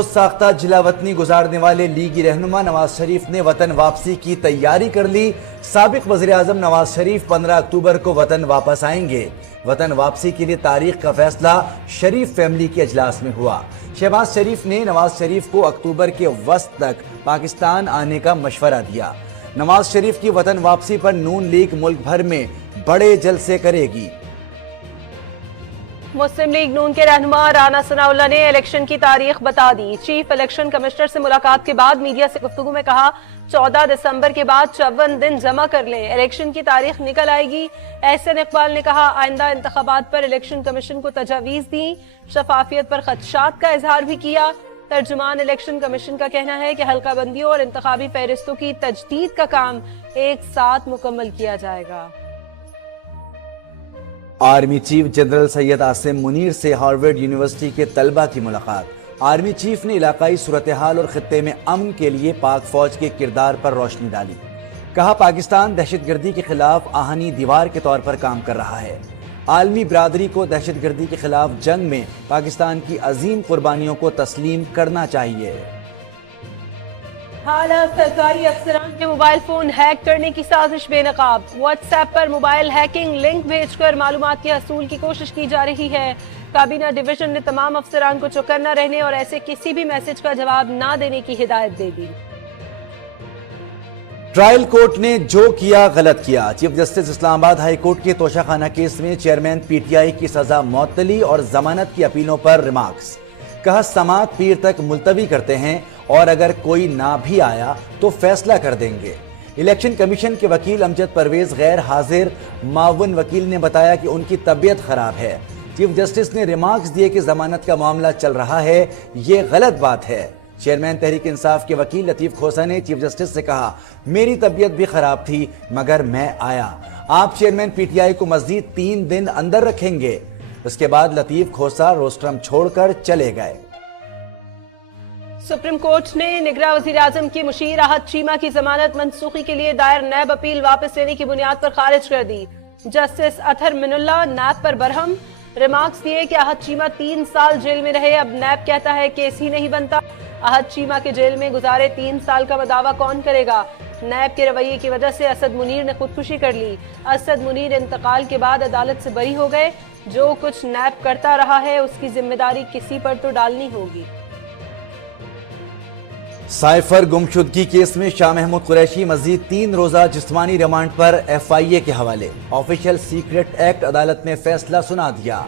خود ساختہ جلا وطنی گزارنے والے لیگی رہنما نواز شریف نے وطن واپسی کی تیاری کر لی۔ سابق وزیر اعظم نواز شریف 15 اکتوبر کو وطن واپس آئیں گے۔ وطن واپسی کے لیے تاریخ کا فیصلہ شریف فیملی کے اجلاس میں ہوا۔ شہباز شریف نے نواز شریف کو اکتوبر کے وسط تک پاکستان آنے کا مشورہ دیا۔ نواز شریف کی وطن واپسی پر نون لیگ ملک بھر میں بڑے جلسے کرے گی۔ مسلم لیگ نون کے رہنما رانا ثناء اللہ نے الیکشن کی تاریخ بتا دی۔ چیف الیکشن کمشنر سے ملاقات کے بعد میڈیا سے گفتگو میں کہا 14 دسمبر کے بعد 54 دن جمع کر لیں، الیکشن کی تاریخ نکل آئے گی۔ احسن اقبال نے کہا آئندہ انتخابات پر الیکشن کمیشن کو تجاویز دیں، شفافیت پر خدشات کا اظہار بھی کیا۔ ترجمان الیکشن کمیشن کا کہنا ہے کہ حلقہ بندیوں اور انتخابی فہرستوں کی تجدید کا کام ایک ساتھ مکمل کیا جائے گا۔ Army chief general Syed Asim Munir سے ہارورڈ یونیورسٹی کے طلبہ کی ملاقات۔ آرمی چیف نے علاقائی صورتحال اور خطے میں امن کے لیے پاک فوج کے کردار پر روشنی ڈالی۔ کہا پاکستان دہشت گردی کے خلاف آہنی دیوار کے طور پر کام کر رہا ہے۔ عالمی برادری کو دہشت گردی کے خلاف جنگ میں پاکستان کی عظیم قربانیوں کو تسلیم کرنا چاہیے۔ حالات سرکاری افسران کے موبائل فون ہیک کرنے کی سازش بے نقاب۔ واٹس ایپ پر موبائل ہیکنگ لنک بھیج کر معلومات کے حصول کی کوشش کی جا رہی ہے۔ کابینہ ڈویژن نے تمام افسران کو چوکنا رہنے اور ایسے کسی بھی میسج کا جواب نہ دینے کی ہدایت دے دی۔ ٹرائل کورٹ نے جو کیا غلط کیا۔ چیف جسٹس اسلام آباد ہائی کورٹ کے توشہ خانہ کیس میں چیئرمین پی ٹی آئی کی سزا معطلی اور ضمانت کی اپیلوں پر ریمارکس۔ کہا سماعت پیر تک ملتوی کرتے ہیں اور اگر کوئی نہ بھی آیا تو فیصلہ کر دیں گے۔ الیکشن کمیشن کے وکیل امجد پرویز غیر حاضر، معاون وکیل نے بتایا کہ ان کی طبیعت خراب ہے۔ چیف جسٹس نے ریمارکس دیے کہ ضمانت کا معاملہ چل رہا ہے، یہ غلط بات ہے۔ چیئرمین تحریک انصاف کے وکیل لطیف کھوسہ نے چیف جسٹس سے کہا میری طبیعت بھی خراب تھی مگر میں آیا۔ آپ چیئرمین پی ٹی آئی کو مزید 3 دن اندر رکھیں گے۔ اس کے بعد لطیف کھوسہ روسٹرم چھوڑ کر چلے گئے۔ سپریم کورٹ نے نگراں وزیر اعظم کی مشیر احد چیمہ کی ضمانت منسوخی کے لیے دائر نیب اپیل واپس لینے کی بنیاد پر خارج کر دی۔ جسٹس اطہر من اللہ نیب پر برہم، ریمارکس دیے کہ احد چیمہ 3 سال جیل میں رہے، اب نیب کہتا ہے کیس ہی نہیں بنتا۔ احد چیمہ کے جیل میں گزارے 3 سال کا دعویٰ کون کرے گا؟ نیب کے رویے کی وجہ سے اسد منیر نے خودکشی کر لی۔ اسد منیر انتقال کے بعد عدالت سے بری ہو گئے۔ جو کچھ نیب کرتا رہا ہے اس کی ذمہ داری کسی پر تو ڈالنی ہوگی۔ سائفر گمشدگی کیس میں شاہ محمود قریشی مزید 3 روزہ جسمانی ریمانڈ پر ایف آئی اے کے حوالے۔ آفیشل سیکرٹ ایکٹ عدالت نے فیصلہ سنا دیا۔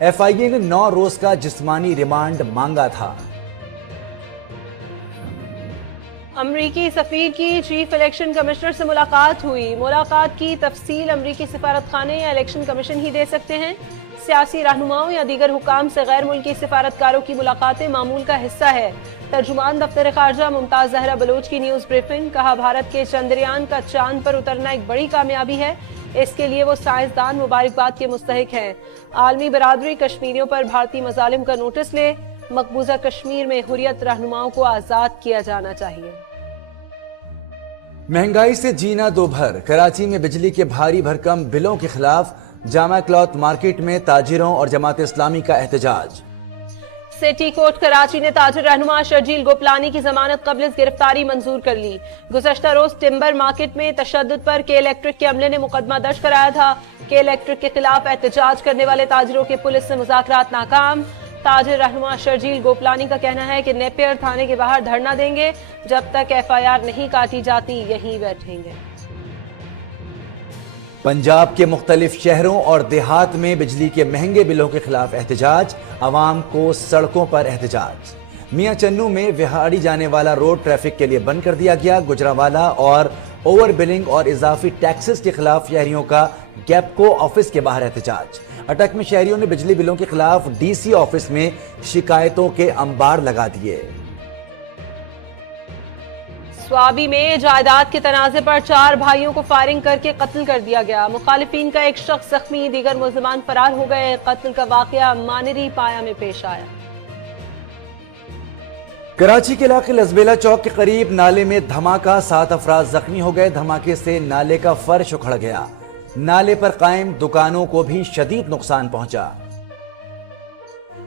ایف آئی اے نے 9 روز کا جسمانی ریمانڈ مانگا تھا۔ امریکی سفیر کی چیف الیکشن کمشنر سے ملاقات ہوئی۔ ملاقات کی تفصیل امریکی سفارت خانے یا الیکشن کمیشن ہی دے سکتے ہیں۔ سیاسی رہنماؤں یا دیگر حکام سے غیر ملکی سفارتکاروں کی ملاقاتیں معمول کا حصہ ہے۔ ترجمان دفتر خارجہ ممتاز زہرا بلوچ کی نیوز بریفنگ۔ کہا بھارت کے چندریان کا چاند پر اترنا ایک بڑی کامیابی ہے، اس کے لیے وہ سائنسدان مبارکباد کے مستحق ہیں۔ عالمی برادری کشمیریوں پر بھارتی مظالم کا نوٹس لے، مقبوضہ کشمیر میں حریت رہنماؤں کو آزاد کیا جانا چاہیے۔ مہنگائی سے جینا دو بھر۔ کراچی میں بجلی کے بھاری بھرکم بلوں کے خلاف جامع کلاتھ مارکیٹ میں تاجروں اور جماعت اسلامی کا احتجاج۔ سٹی کورٹ کراچی نے تاجر رہنما شرجیل گوپلانی کی ضمانت قبل گرفتاری منظور کر لی۔ گزشتہ روز ٹمبر مارکیٹ میں تشدد پر کے الیکٹرک کے عملے نے مقدمہ درج کرایا تھا۔ کے الیکٹرک کے خلاف احتجاج کرنے والے تاجروں کے پولیس سے مذاکرات ناکام۔ تاجر رہنما شرجیل گوپلانی کا کہنا ہے کہ نیپیر تھانے کے باہر دھرنا دیں گے، جب تک ایف آئی آر نہیں کاٹی جاتی یہیں بیٹھیں گے۔ پنجاب کے مختلف شہروں اور دیہات میں بجلی کے مہنگے بلوں کے خلاف احتجاج، عوام کو سڑکوں پر احتجاج۔ میاں چنو میں وہاڑی جانے والا روڈ ٹریفک کے لیے بند کر دیا گیا۔ گجرانوالہ اور اوور بلنگ اور اضافی ٹیکسز کے خلاف شہریوں کا گیپکو آفس کے باہر احتجاج۔ اٹک میں شہریوں نے بجلی بلوں کے خلاف ڈی سی آفس میں شکایتوں کے انبار لگا دیے۔ سوابی میں جائیداد کے تنازع پر 4 بھائیوں کو فائرنگ کر کے قتل کر دیا گیا۔ مخالفین کا ایک شخص زخمی، دیگر ملزمان فرار ہو گئے۔ قتل کا واقعہ مانری پایا میں پیش آیا۔ کراچی کے علاقے لزبیلا چوک کے قریب نالے میں دھماکہ، 7 افراد زخمی ہو گئے۔ دھماکے سے نالے کا فرش اکھڑ گیا۔ نالے پر قائم دکانوں کو بھی شدید نقصان پہنچا۔